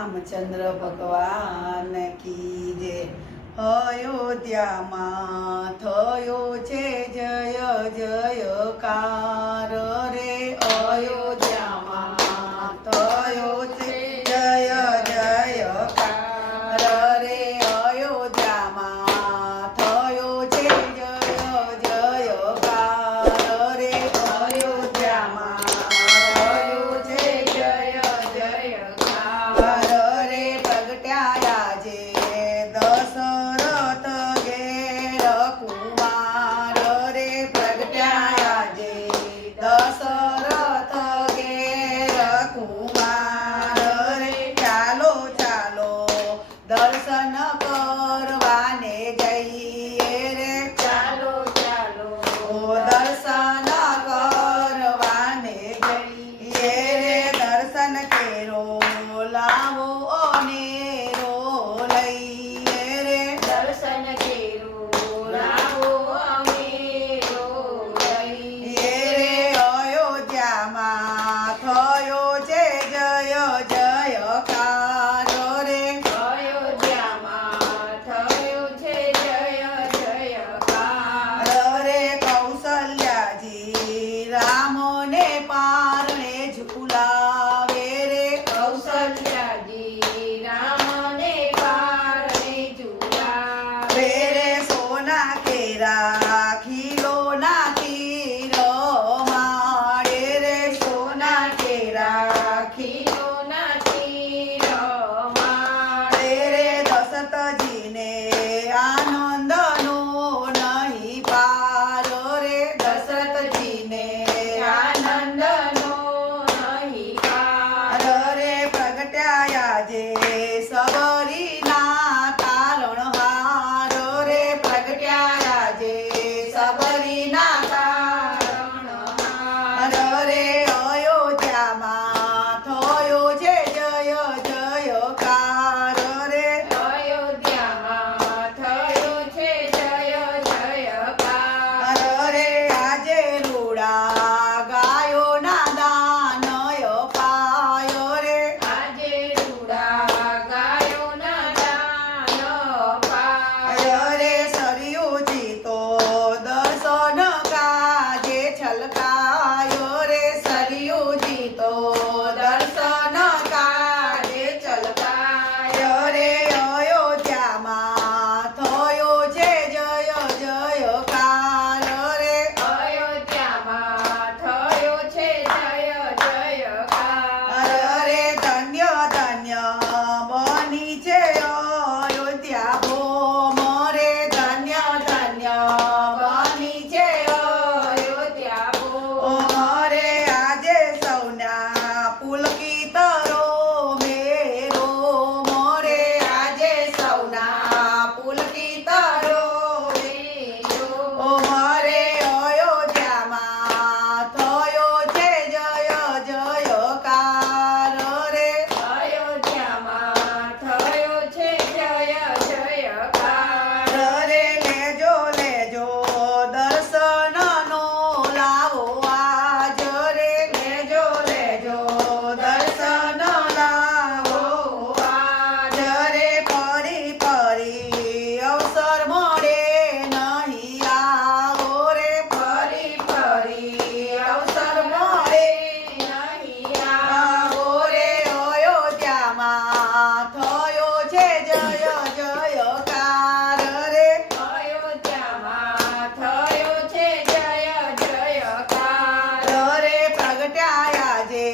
રામચંદ્ર ભગવાન કી જય। અયોધ્યામાં થયો છે જય જયકાર રે, અયોધ્યામાં થયો છે જય જયકાર રે, અયોધ્યામાં થયો છે જય જયકાર રે, અયોધ્યામાં થયો છે જય જયકાર રે, પ્રગટ્યા આજે દશરથ ઘેર કુમાર રે, પ્રગટ્યા આજે દશરથ ઘેર કુમાર રે, ચાલો ચાલો દર્શન કરવાને જઈએ રે, ચાલો ચાલો દર્શન કરવાને જઈએ રે, દર્શન કેરો લાવો અનેરો લઈએ રે, દર્શન કેરું લાવો અમેરો લઈએ રે, અયોધ્યામાં થયો છે જય જયકાર રે, અયોધ્યામાં થયું છે જય જયકાર રે, કૌશલ્યાજી રામને પારણે ઝુલાવે રે, કૌશલ્યાજી રામને પારણે ઝુલાવે રે, સોના કેરા ખીલો નાખી રમાડે રે, સોના કેરા ખીલો નાખી રમાડે રે, દશરથજીને આનંદનો નહીં પાર રે, દશરથજીને આનંદનો નહીં પાર રે, પ્રગટ્યા આજે સબરીના તારણહાર રે, પ્રગટ્યા આજે સબરીના તારણહાર રે, અયોધ્યામાં થયો છે જય જયકાર રે, અયોધ્યામાં થયું છે જય જયકાર રે, આજે રૂડા ગાયોના દાન અપાય રે, આજે રૂડા ગાયોના દાન અપાય રે, સરયુજી તો દર્શન કાજે છલકાયો રે, સરયુજી તો દર્શન કાજે છલકાયો રે, અયોધ્યામાં થયો છે જય જયકાર રે, અયોધ્યામાં થયું છે જય જયકાર રે, ધન્ય ધન્ય બની છે અયોધ્યા ભોમ રે, ધન્ય ધન્ય બની છે અયોધ્યા ભો રે, આજે સૌના પુલકિત મેરો મોરે, આજે સૌના પુલકિત મોરે, અયોધ્યામાં થયો છે જય જયકાર રે, અયોધ્યામાં થયું છે જય જયકાર રે, લેજો લેજો દર્શનનો લાવો આજ રે, લેજો લેજો દર્શન લાવો આજ રે, ફરી ફરી અવસર મળે નહીં આવો રે, ફરી ફરી અવસર મળે નહીં આવો રે, અયોધ્યામાં થયો છે જય જયકાર રે, અયોધ્યામાં થયું છે જય જયકાર રે, પ્રગટ્યા આજે